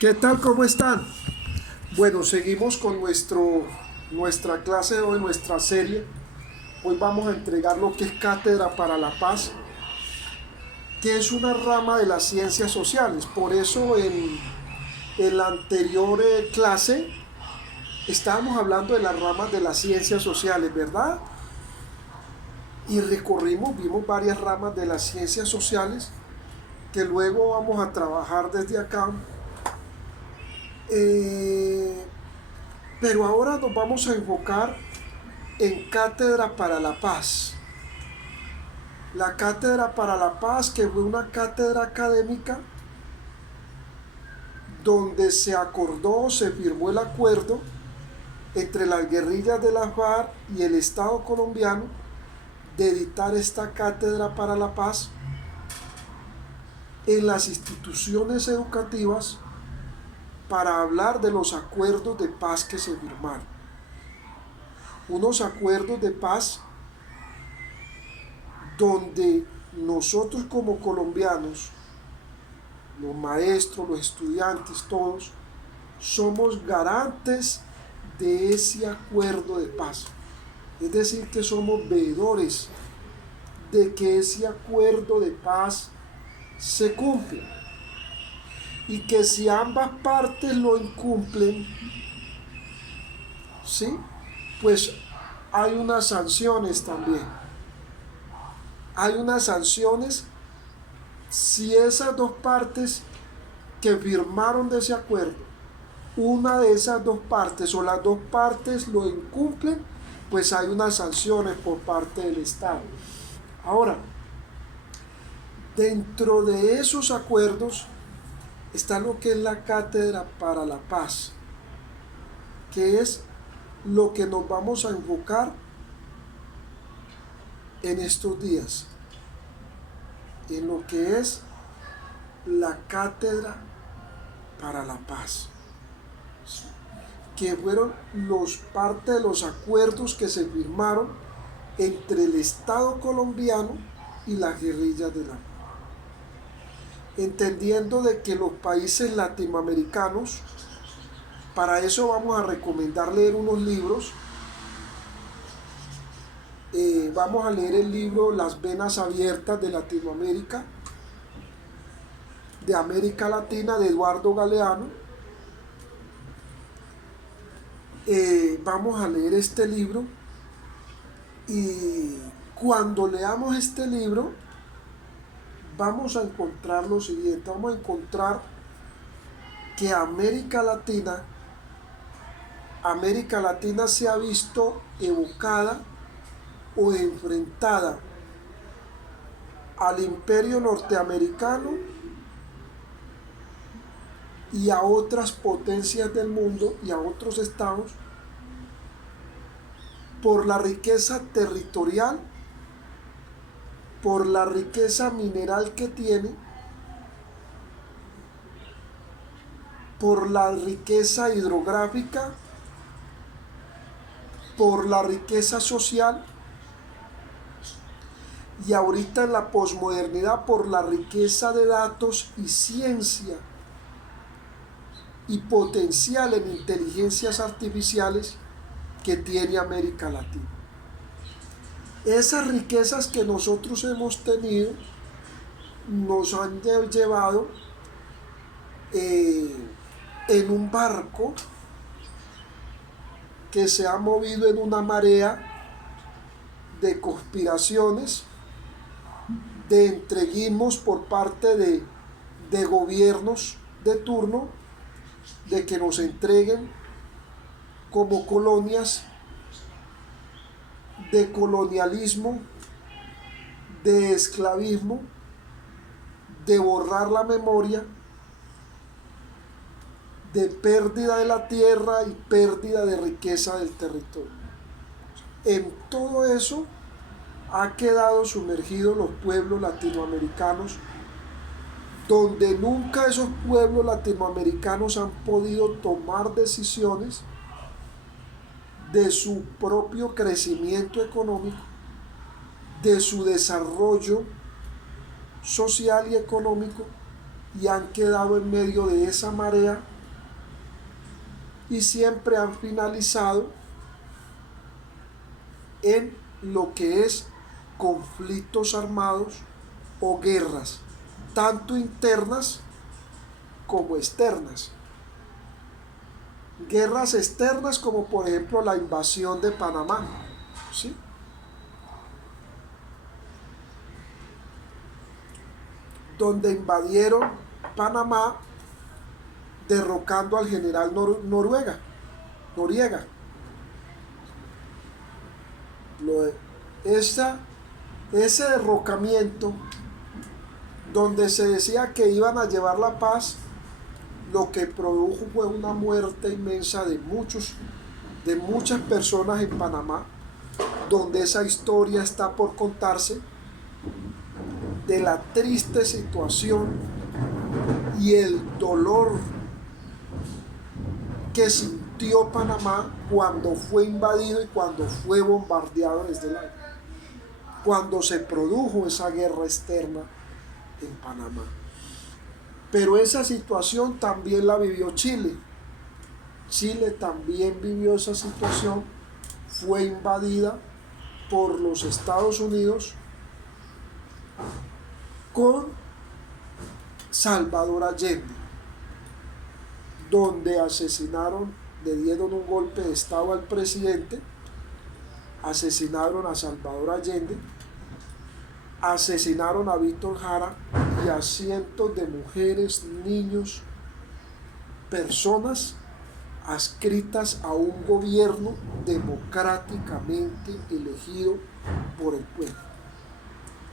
¿Qué tal? ¿Cómo están? Bueno, seguimos con nuestra clase de hoy, nuestra serie. Hoy vamos a entregar lo que es Cátedra para la Paz, que es una rama de las ciencias sociales. Por eso en la anterior clase estábamos hablando de las ramas de las ciencias sociales, ¿verdad? Y vimos varias ramas de las ciencias sociales que luego vamos a trabajar desde acá. Eh, pero ahora nos vamos a enfocar en Cátedra para la Paz. La Cátedra para la Paz, que fue una cátedra académica donde se acordó, se firmó el acuerdo entre las guerrillas de las FARC y el Estado colombiano de dictar esta Cátedra para la Paz en las instituciones educativas para hablar de los acuerdos de paz que se firmaron. Unos acuerdos de paz donde nosotros como colombianos, los maestros, los estudiantes, todos, somos garantes de ese acuerdo de paz. Es decir, que somos veedores de que ese acuerdo de paz se cumple. Y que si ambas partes lo incumplen, ¿sí? Pues hay unas sanciones también. Hay unas sanciones si esas dos partes que firmaron de ese acuerdo, una de esas dos partes o las dos partes lo incumplen, pues hay unas sanciones por parte del Estado. Ahora, dentro de esos acuerdos está lo que es la Cátedra para la Paz, que es lo que nos vamos a enfocar en estos días, en lo que es la Cátedra para la Paz, que fueron parte de los acuerdos que se firmaron entre el Estado colombiano y las guerrillas de la FARC. Entendiendo de que los países latinoamericanos, para eso vamos a recomendar leer unos libros. Vamos a leer el libro Las Venas Abiertas de Latinoamérica, de América Latina, de Eduardo Galeano. Vamos a leer este libro y cuando leamos este libro vamos a encontrar lo siguiente, vamos a encontrar que América Latina se ha visto evocada o enfrentada al imperio norteamericano y a otras potencias del mundo y a otros estados por la riqueza territorial, por la riqueza mineral que tiene, por la riqueza hidrográfica, por la riqueza social y ahorita en la posmodernidad por la riqueza de datos y ciencia y potencial en inteligencias artificiales que tiene América Latina. Esas riquezas que nosotros hemos tenido nos han llevado en un barco que se ha movido en una marea de conspiraciones, de entreguismos por parte de gobiernos de turno, de que nos entreguen como colonias, de colonialismo, de esclavismo, de borrar la memoria, de pérdida de la tierra y pérdida de riqueza del territorio. En todo eso ha quedado sumergidos los pueblos latinoamericanos, donde nunca esos pueblos latinoamericanos han podido tomar decisiones de su propio crecimiento económico, de su desarrollo social y económico, y han quedado en medio de esa marea y siempre han finalizado en lo que es conflictos armados o guerras, tanto internas como externas. Guerras externas como por ejemplo la invasión de Panamá, ¿sí? Donde invadieron Panamá derrocando al general Noriega. Ese derrocamiento, donde se decía que iban a llevar la paz, lo que produjo fue una muerte inmensa de muchas personas en Panamá, donde esa historia está por contarse, de la triste situación y el dolor que sintió Panamá cuando fue invadido y cuando fue bombardeado desde el aire, cuando se produjo esa guerra externa en Panamá. Pero esa situación también la vivió Chile. Chile también vivió esa situación, fue invadida por los Estados Unidos con Salvador Allende, donde le dieron un golpe de estado al presidente, asesinaron a Salvador Allende, asesinaron a Víctor Jara y a cientos de mujeres, niños, personas adscritas a un gobierno democráticamente elegido por el pueblo.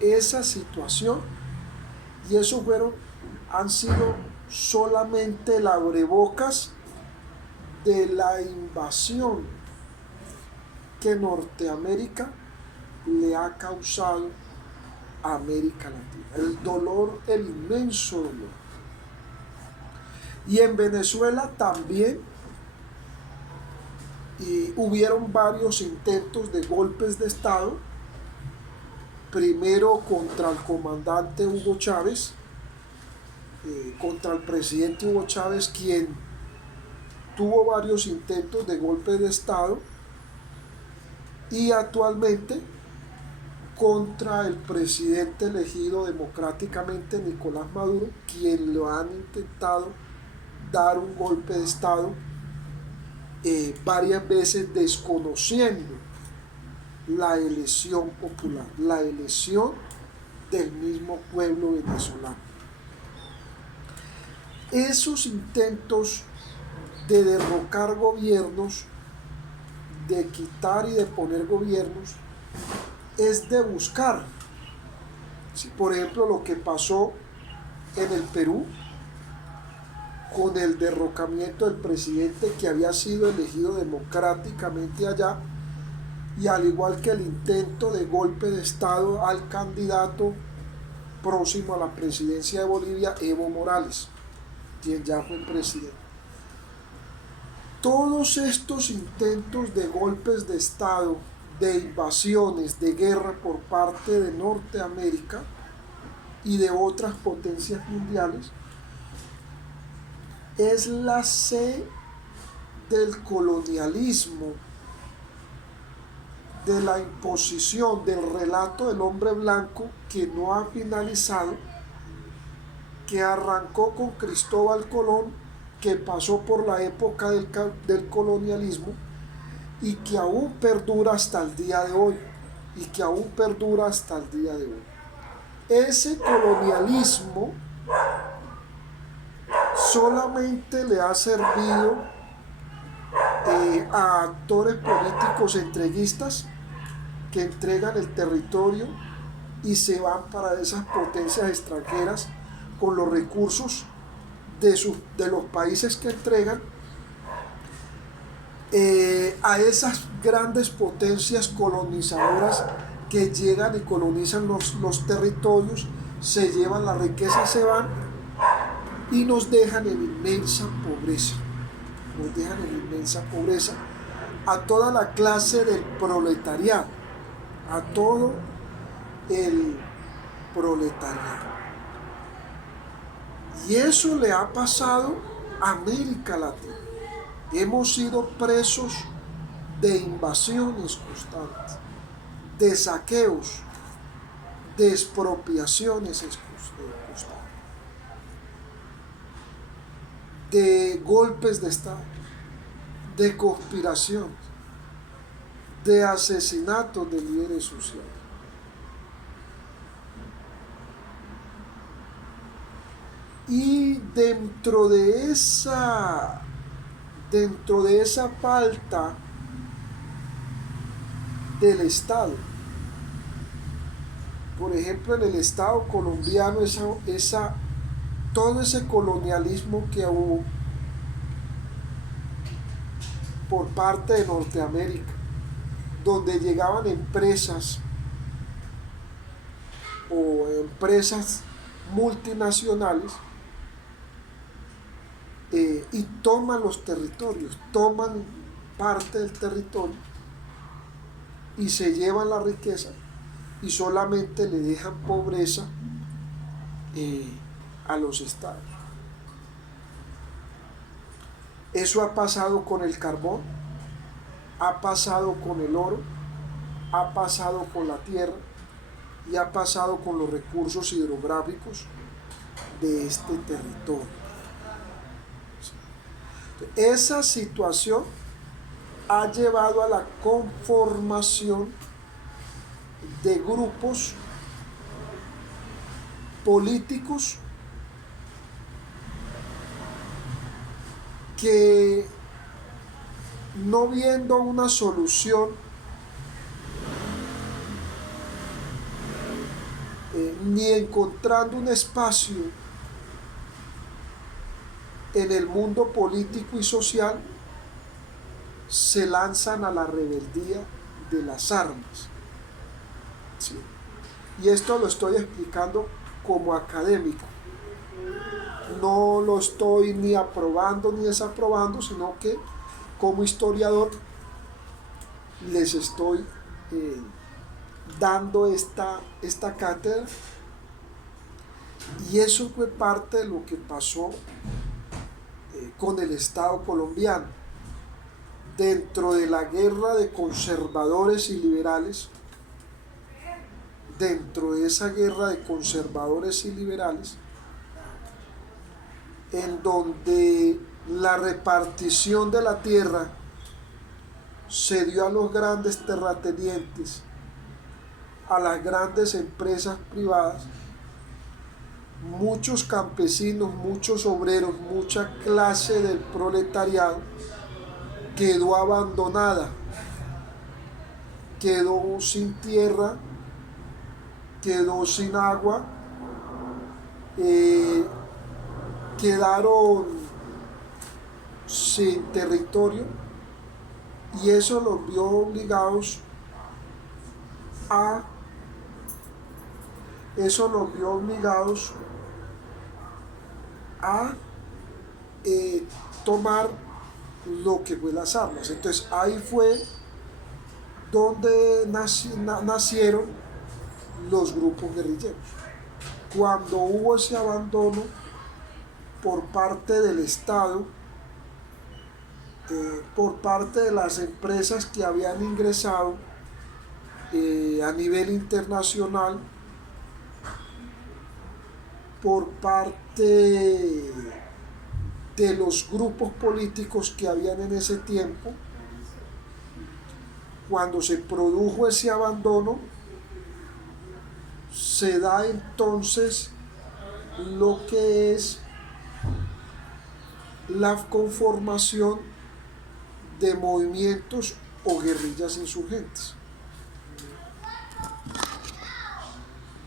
Esa situación y eso han sido solamente el abrebocas de la invasión que Norteamérica le ha causado a América Latina. El dolor, el inmenso dolor. Y en Venezuela también hubieron varios intentos de golpes de Estado, primero contra el comandante Hugo Chávez, contra el presidente Hugo Chávez, quien tuvo varios intentos de golpe de Estado, y actualmente contra el presidente elegido democráticamente Nicolás Maduro, quien lo han intentado dar un golpe de Estado varias veces, desconociendo la elección popular, la elección del mismo pueblo venezolano. Esos intentos de derrocar gobiernos, de quitar y de poner gobiernos, es de buscar. Si, por ejemplo, lo que pasó en el Perú con el derrocamiento del presidente que había sido elegido democráticamente allá, y al igual que el intento de golpe de Estado al candidato próximo a la presidencia de Bolivia, Evo Morales, quien ya fue presidente. Todos estos intentos de golpes de Estado, de invasiones, de guerra por parte de Norteamérica y de otras potencias mundiales, es la sed del colonialismo, de la imposición del relato del hombre blanco que no ha finalizado, que arrancó con Cristóbal Colón, que pasó por la época del colonialismo y que aún perdura hasta el día de hoy, Ese colonialismo solamente le ha servido a actores políticos entreguistas que entregan el territorio y se van para esas potencias extranjeras con los recursos de los países que entregan, a esas grandes potencias colonizadoras que llegan y colonizan los territorios, se llevan la riqueza, se van y nos dejan en inmensa pobreza, a toda la clase del proletariado, a todo el proletariado. Y eso le ha pasado a América Latina. Hemos sido presos de invasiones constantes, de saqueos, de expropiaciones constantes, de golpes de Estado, de conspiraciones, de asesinatos de líderes sociales. Y dentro de esa falta del Estado, por ejemplo, en el Estado colombiano, todo ese colonialismo que hubo por parte de Norteamérica, donde llegaban empresas o empresas multinacionales y toman los territorios, toman parte del territorio y se llevan la riqueza y solamente le dejan pobreza a los estados. Eso ha pasado con el carbón, ha pasado con el oro, ha pasado con la tierra y ha pasado con los recursos hidrográficos de este territorio. Esa situación ha llevado a la conformación de grupos políticos que, no viendo una solución ni encontrando un espacio en el mundo político y social, se lanzan a la rebeldía de las armas. ¿Sí? Y esto lo estoy explicando como académico. No lo estoy ni aprobando ni desaprobando, sino que como historiador les estoy dando esta cátedra. Y eso fue parte de lo que pasó con el Estado colombiano. Dentro de la guerra de conservadores y liberales, en donde la repartición de la tierra se dio a los grandes terratenientes, a las grandes empresas privadas, muchos campesinos, muchos obreros, mucha clase del proletariado quedó abandonada, quedó sin tierra, quedó sin agua, quedaron sin territorio, y eso los vio obligados a tomar lo que fue las armas. Entonces ahí fue donde nacieron los grupos guerrilleros. Cuando hubo ese abandono por parte del Estado, por parte de las empresas que habían ingresado a nivel internacional, por parte de los grupos políticos que habían en ese tiempo, cuando se produjo ese abandono, se da entonces lo que es la conformación de movimientos o guerrillas insurgentes.